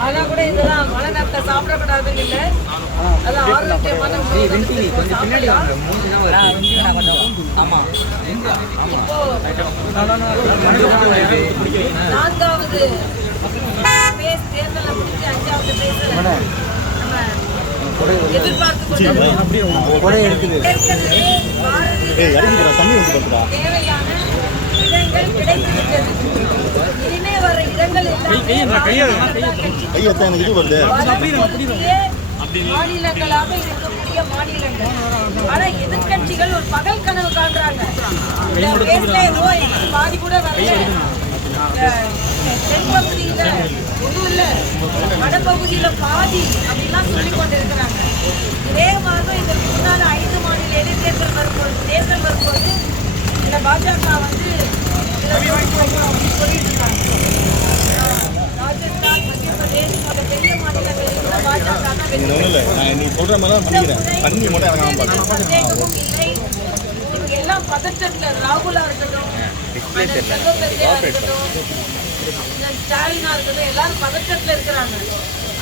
ஆனா கூட இதெல்லாம் மழை நேரத்தை சாப்பிடக்கூடாதுன்னு இல்லை அது ஆரோக்கியமான நான்காவது பேஸ் தேர்தலை முடிச்சு அஞ்சாவது பேஸ் எதிர்பார்த்து தேவையான இடங்கள் எல்லாமே மாநிலங்களாக இருக்கக்கூடிய மாநிலங்கள். ஆனா எதிர்க்கட்சிகள் ஒரு பகல் கனவு காண்றாங்க. பாதி கூட வரல. தென்பகுதியில ஒன்றும் இல்ல. வடபகுதியில பாதி அப்படின்லாம் சொல்லி கொண்டிருக்கிறாங்க. இதே மாதிரி இதற்கு முன்னால ஐந்து மாநில இடைத்தேர்தல் வரும்போது தேர்தல் வரும்போது இந்த பாஜக வந்து அப்படின்னு சொல்லிட்டு இருக்காங்க. ராஜஸ்தான் மத்திய பிரதேஷ் போன்ற பெரிய மாநிலங்களில் கூட பாஜக தான் வெற்றி நீ சொல்ற மாதிரி தான் பண்ணிக்கிறேன் தண்ணி மட்டும் இறங்காம எந்த பாருங்க. சந்தேகமும் இல்லை. இவங்க எல்லாம் பதற்றத்துல ராகுலா இருக்கட்டும் அண்ணன் செல்வபெருமையா இருக்கட்டும் அண்ணன் ஸ்டாலினா இருக்கட்டும் எல்லாரும் பதற்றத்துல இருக்கிறாங்க.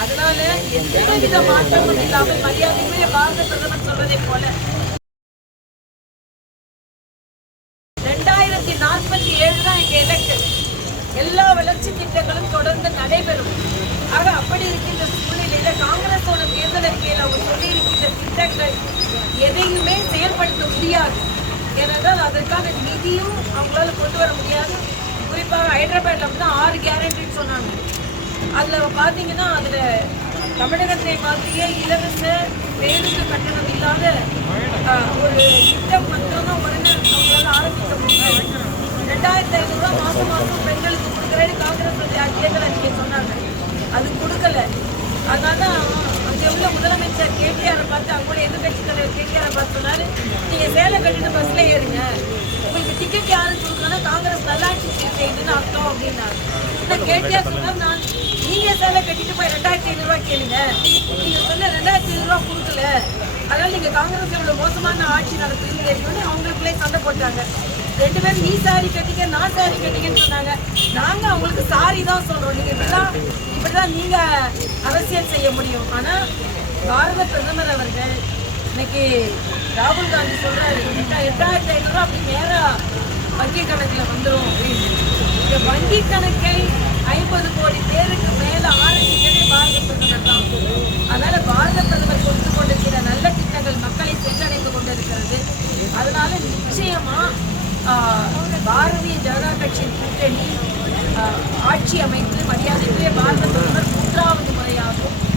அதனால எந்த வித மாற்றமும் இல்லாமல் மரியாதையுமே பாரத பிரதமர் சொல்வதை போல. ரெண்டாயிரத்தி நாற்பத்தி ஏழு தான் எங்க எலெக்ஷன் எல்லா வளர்ச்சி திட்டங்களும் தொடர்ந்து நடைபெறும். ஆக அப்படி இருக்கின்ற சூழ்நிலையில காங்கிரஸோட தேர்தல் அறிக்கையில் அவங்க சொல்லி இருக்கின்ற திட்டங்கள் எதையுமே செயல்படுத்த முடியாது. ஏனென்றால் அதற்கான நிதியும் அவங்களால கொண்டு வர முடியாது. குறிப்பாக ஹைதராபாத்ல வந்து ஆறு கேரண்டின்னு சொன்னாங்க. அதுல பாத்தீங்கன்னா அதுல தமிழகத்தை மாதிரியே இலவச பேருந்து கட்டணம் இல்லாத ஒரு திட்டம் வந்து உடனே அவங்களால ஆரம்பிக்க முடியும் ரெண்டாயிரத்தி ஐநூறு ரூபாய் மாசம் மாசம் பெண்களுக்கு கொடுக்குறேன்னு காங்கிரஸ் வந்து தேர்தல் அறிக்கை சொன்னாங்க அது கொடுக்கல அதனால அங்கே உள்ள முதலமைச்சர் கேடிஆரை பார்த்து அவங்களோட எதிர்கட்சி தலைவர் கேடிஆரை பார்த்து சொன்னாரு நீங்க சேலை கட்டின பஸ்ஸில் ஏறுங்க. உங்களுக்கு டிக்கெட் யாரு கொடுக்கணும் காங்கிரஸ் நல்லாட்சி செய்யுதுன்னு அர்த்தம் அப்படின்னாரு. இந்த கேடிஆர் சொன்னார் நான் நீங்க சேலை கட்டிட்டு போய் ரெண்டாயிரத்தி ஐநூறுரூவா ரூபாய் கேளுங்க. நீங்க சொன்ன ரெண்டாயிரத்தி ஐநூறுரூவா கொடுக்கல. அதனால நீங்க காங்கிரஸ் எவ்வளவு மோசமான ஆட்சி நடத்துதுன்னு தெரியும்னு அவங்களுக்குள்ளே சண்டை போட்டாங்க. ரெண்டு பேரும் நீ சாரி கட்டிக்க நான் சாரி கட்டிக்கன்னு சொன்னாங்க. நாங்க அவங்களுக்கு சாரி தான் சொல்றோம். நீங்க இப்படிதான் இப்படிதான் நீங்க அரசியல் செய்ய முடியும். ஆனா பாரத பிரதமர் அவர்கள் இன்னைக்கு ராகுல் காந்தி சொல்றாரு எட்டாயிரத்தி ஐநூறு அப்படி நேரா வங்கி கணக்குல வந்துடும் அப்படின்னு இந்த வங்கி கணக்கை ஐம்பது கோடி பேருக்கு மேல ஆரம்பிக்கவே பாரத பிரதமர் தான். அதனால பாரத பிரதமர் ஆட்சி அமைத்து மரியாதைக்குரிய பாரத பிரதமர் மூன்றாவது முறையாகவும்